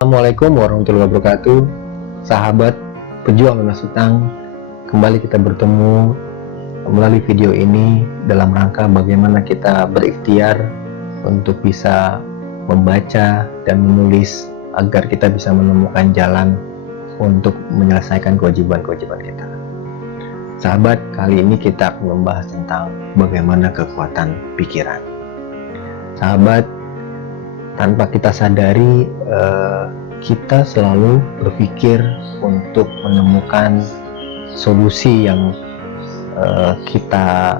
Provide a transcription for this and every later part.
Assalamualaikum warahmatullahi wabarakatuh. Sahabat pejuang lunas hutang, kembali kita bertemu melalui video ini dalam rangka bagaimana kita berikhtiar untuk bisa membaca dan menulis agar kita bisa menemukan jalan untuk menyelesaikan kewajiban-kewajiban kita. Sahabat, kali ini kita akan membahas tentang bagaimana kekuatan pikiran. Sahabat, tanpa kita sadari, kita selalu berpikir untuk menemukan solusi yang kita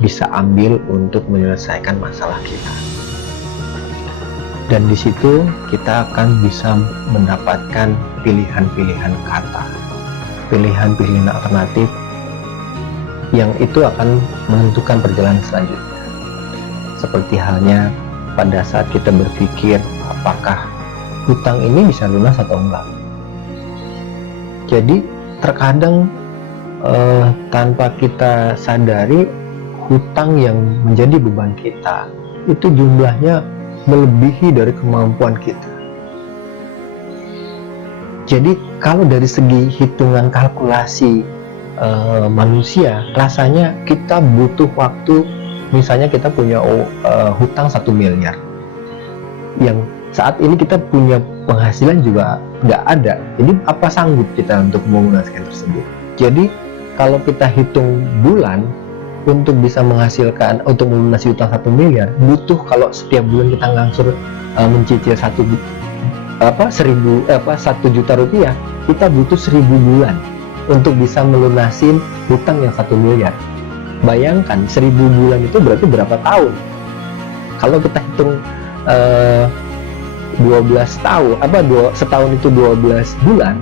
bisa ambil untuk menyelesaikan masalah kita. Dan di situ kita akan bisa mendapatkan pilihan-pilihan kata, pilihan-pilihan alternatif yang itu akan menentukan perjalanan selanjutnya. Seperti halnya pada saat kita berpikir apakah hutang ini bisa lunas atau enggak. Jadi terkadang tanpa kita sadari, hutang yang menjadi beban kita itu jumlahnya melebihi dari kemampuan kita. Jadi kalau dari segi hitungan kalkulasi manusia, rasanya kita butuh waktu. Misalnya kita punya hutang 1 miliar, yang saat ini kita punya penghasilan juga nggak ada. Jadi apa sanggup kita untuk melunaskan tersebut? Jadi kalau kita hitung bulan untuk bisa menghasilkan, untuk melunasi hutang 1 miliar, butuh, kalau setiap bulan kita ngangsur mencicil 1 juta rupiah, kita butuh 1000 bulan untuk bisa melunasin hutang yang 1 miliar. Bayangkan 1000 bulan itu berarti berapa tahun? Kalau kita hitung 12 tahun, setahun itu 12 bulan,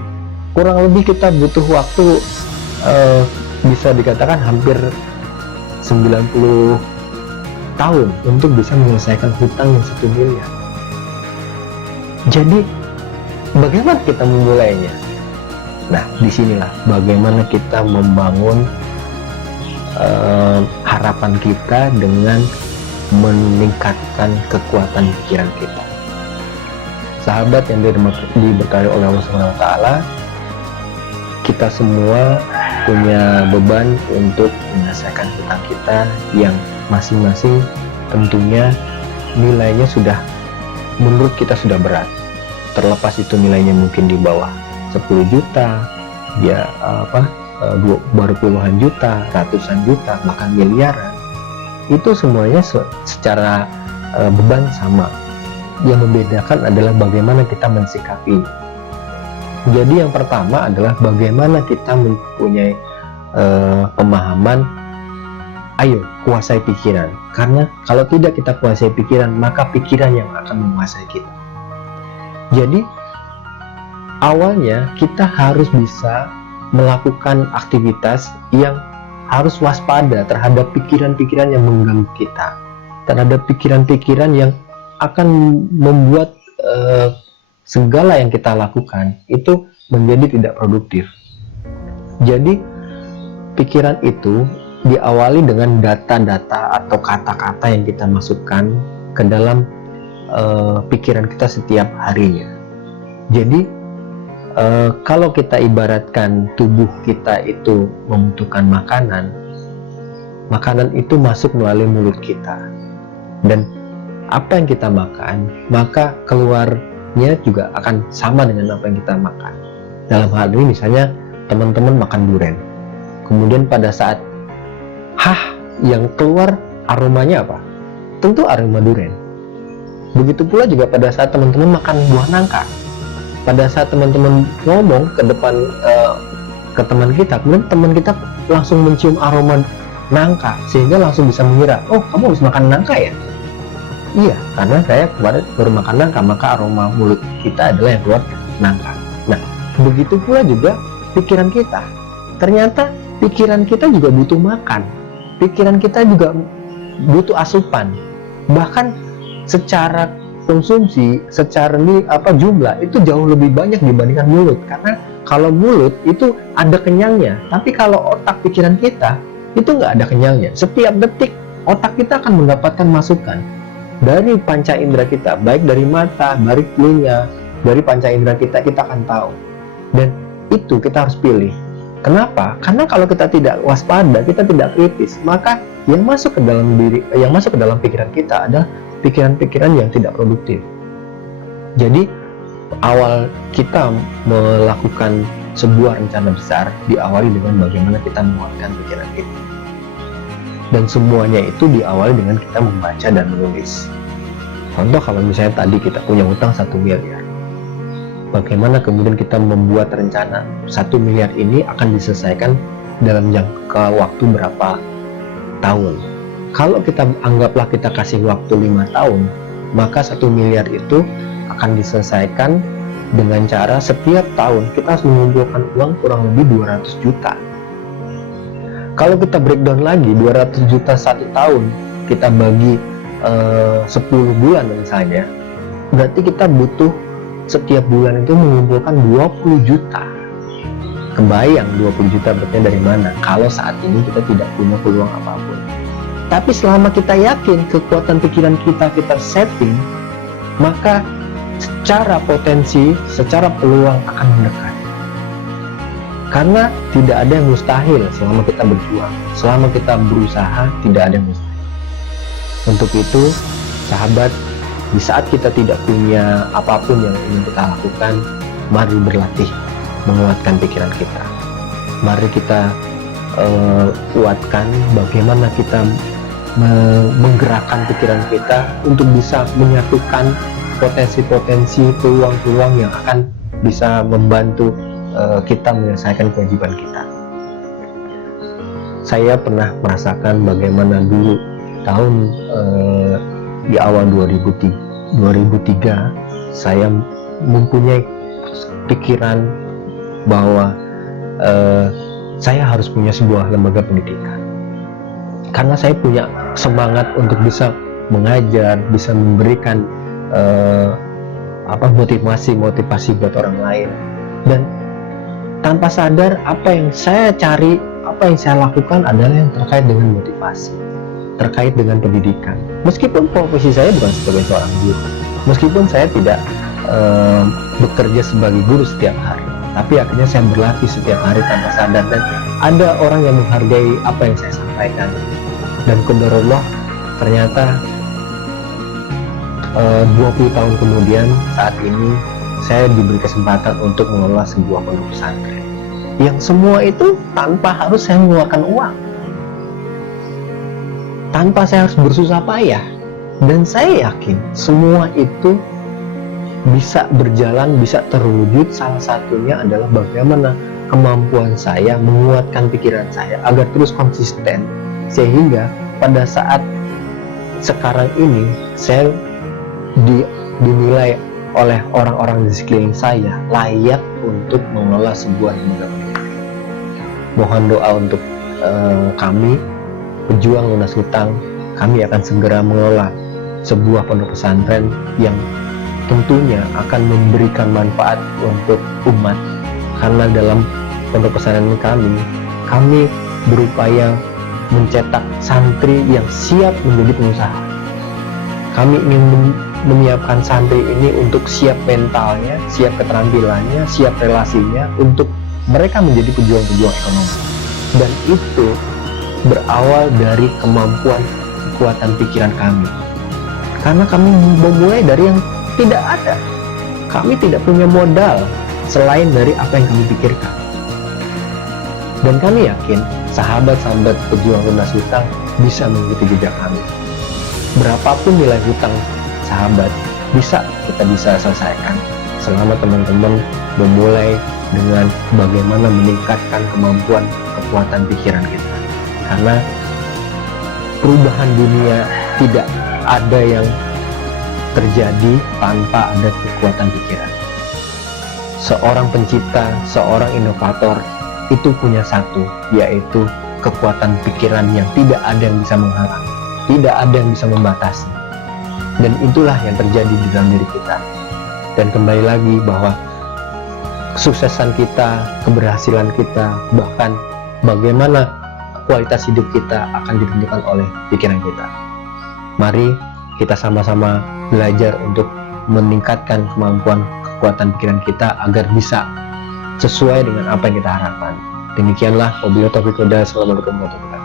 kurang lebih kita butuh waktu bisa dikatakan hampir 90 tahun untuk bisa menyelesaikan hutang yang 1 miliar. Jadi bagaimana kita memulainya? Nah, disinilah bagaimana kita membangun harapan kita dengan meningkatkan kekuatan pikiran kita. Sahabat yang diberkahi oleh Allah SWT, kita semua punya beban untuk menyelesaikan hutang kita yang masing-masing tentunya nilainya sudah, menurut kita sudah berat. Terlepas itu nilainya mungkin di bawah 10 juta, baru puluhan juta, ratusan juta, bahkan miliaran. Itu semuanya secara beban sama. Yang membedakan adalah bagaimana kita mensikapi. Jadi yang pertama adalah bagaimana kita mempunyai pemahaman, ayo kuasai pikiran. Karena kalau tidak kita kuasai pikiran, maka pikiran yang akan menguasai kita. Jadi awalnya kita harus bisa melakukan aktivitas yang harus waspada terhadap pikiran-pikiran yang mengganggu kita, terhadap pikiran-pikiran yang akan membuat segala yang kita lakukan itu menjadi tidak produktif. Jadi pikiran itu diawali dengan data-data atau kata-kata yang kita masukkan ke dalam pikiran kita setiap harinya. Jadi kalau kita ibaratkan tubuh kita itu membutuhkan makanan, makanan itu masuk melalui mulut kita, dan apa yang kita makan, maka keluarnya juga akan sama dengan apa yang kita makan. Dalam hal ini misalnya teman-teman makan durian, kemudian pada saat yang keluar aromanya apa? Tentu aroma durian. Begitu pula juga pada saat teman-teman makan buah nangka. Pada saat teman-teman ngomong ke depan ke teman kita, kemudian teman kita langsung mencium aroma nangka, sehingga langsung bisa mengira, oh kamu habis makan nangka ya? Iya, karena saya kemarin baru makan nangka, maka aroma mulut kita adalah yang keluar nangka. Nah, begitu pula juga pikiran kita. Ternyata pikiran kita juga butuh makan. Pikiran kita juga butuh asupan. Bahkan secara konsumsi, secara jumlah itu jauh lebih banyak dibandingkan mulut. Karena kalau mulut itu ada kenyangnya, tapi kalau otak pikiran kita itu nggak ada kenyangnya. Setiap detik otak kita akan mendapatkan masukan dari panca indera kita, baik dari mata, dari telinga, dari panca indera kita akan tahu. Dan itu kita harus pilih. Kenapa? Karena kalau kita tidak waspada, kita tidak kritis, maka yang masuk ke dalam pikiran kita adalah pikiran-pikiran yang tidak produktif. Jadi awal kita melakukan sebuah rencana besar diawali dengan bagaimana kita menguatkan pikiran kita. Dan semuanya itu diawali dengan kita membaca dan menulis. Contoh, kalau misalnya tadi kita punya utang 1 miliar, bagaimana kemudian kita membuat rencana 1 miliar ini akan diselesaikan dalam jangka waktu berapa tahun. Kalau kita anggaplah kita kasih waktu 5 tahun, maka 1 miliar itu akan diselesaikan dengan cara setiap tahun kita harus mengumpulkan uang kurang lebih 200 juta. Kalau kita breakdown lagi, 200 juta 1 tahun kita bagi 10 bulan misalnya, berarti kita butuh setiap bulan itu mengumpulkan 20 juta. Kebayang 20 juta berarti dari mana kalau saat ini kita tidak punya peluang apapun. Tapi selama kita yakin kekuatan pikiran kita setting, maka secara potensi, secara peluang akan mendekat. Karena tidak ada yang mustahil selama kita berjuang, selama kita berusaha, tidak ada yang mustahil. Untuk itu, sahabat, di saat kita tidak punya apapun yang ingin kita lakukan, mari berlatih menguatkan pikiran kita. Mari kita kuatkan bagaimana kita menggerakkan pikiran kita untuk bisa menyatukan potensi-potensi, peluang-peluang yang akan bisa membantu kita menyelesaikan kewajiban kita. Saya pernah merasakan bagaimana dulu tahun di awal 2003 saya mempunyai pikiran bahwa saya harus punya sebuah lembaga pendidikan, karena saya punya semangat untuk bisa mengajar, bisa memberikan motivasi buat orang lain. Dan tanpa sadar apa yang saya cari, apa yang saya lakukan adalah yang terkait dengan motivasi, terkait dengan pendidikan. Meskipun profesi saya bukan sebagai seorang guru, meskipun saya tidak bekerja sebagai guru setiap hari, tapi akhirnya saya berlatih setiap hari tanpa sadar, dan ada orang yang menghargai apa yang saya sampaikan. Dan qadarullah, ternyata 20 tahun kemudian, saat ini saya diberi kesempatan untuk mengelola sebuah pondok pesantren, yang semua itu tanpa harus saya mengeluarkan uang, tanpa saya harus bersusah payah. Dan saya yakin semua itu bisa berjalan, bisa terwujud. Salah satunya adalah bagaimana kemampuan saya menguatkan pikiran saya agar terus konsisten, sehingga pada saat sekarang ini saya dinilai oleh orang-orang di sekeliling saya layak untuk mengelola sebuah lembaga pendidikan. Mohon doa untuk kami, pejuang lunas hutang. Kami akan segera mengelola sebuah pondok pesantren yang tentunya akan memberikan manfaat untuk umat. Karena dalam pondok pesantren kami berupaya mencetak santri yang siap menjadi pengusaha. Kami ingin menyiapkan santri ini untuk siap mentalnya, siap keterampilannya, siap relasinya, untuk mereka menjadi pejuang-pejuang ekonomi. Dan itu berawal dari kemampuan kekuatan pikiran kami. Karena kami memulai dari yang tidak ada. Kami tidak punya modal selain dari apa yang kami pikirkan. Dan kami yakin sahabat-sahabat pejuang lunas hutang bisa mengikuti jejak kami. Berapapun nilai hutang sahabat, kita bisa selesaikan selama teman-teman memulai dengan bagaimana meningkatkan kemampuan kekuatan pikiran kita. Karena perubahan dunia tidak ada yang terjadi tanpa ada kekuatan pikiran. Seorang pencipta, seorang inovator itu punya satu, yaitu kekuatan pikiran yang tidak ada yang bisa menghalang, tidak ada yang bisa membatasi. Dan itulah yang terjadi di dalam diri kita. Dan kembali lagi bahwa kesuksesan kita, keberhasilan kita, bahkan bagaimana kualitas hidup kita akan ditentukan oleh pikiran kita. Mari kita sama-sama belajar untuk meningkatkan kemampuan kekuatan pikiran kita agar bisa sesuai dengan apa yang kita harapkan. Demikianlah, wabillahi taufiq wal hidayah. Assalamualaikum warahmatullahi wabarakatuh.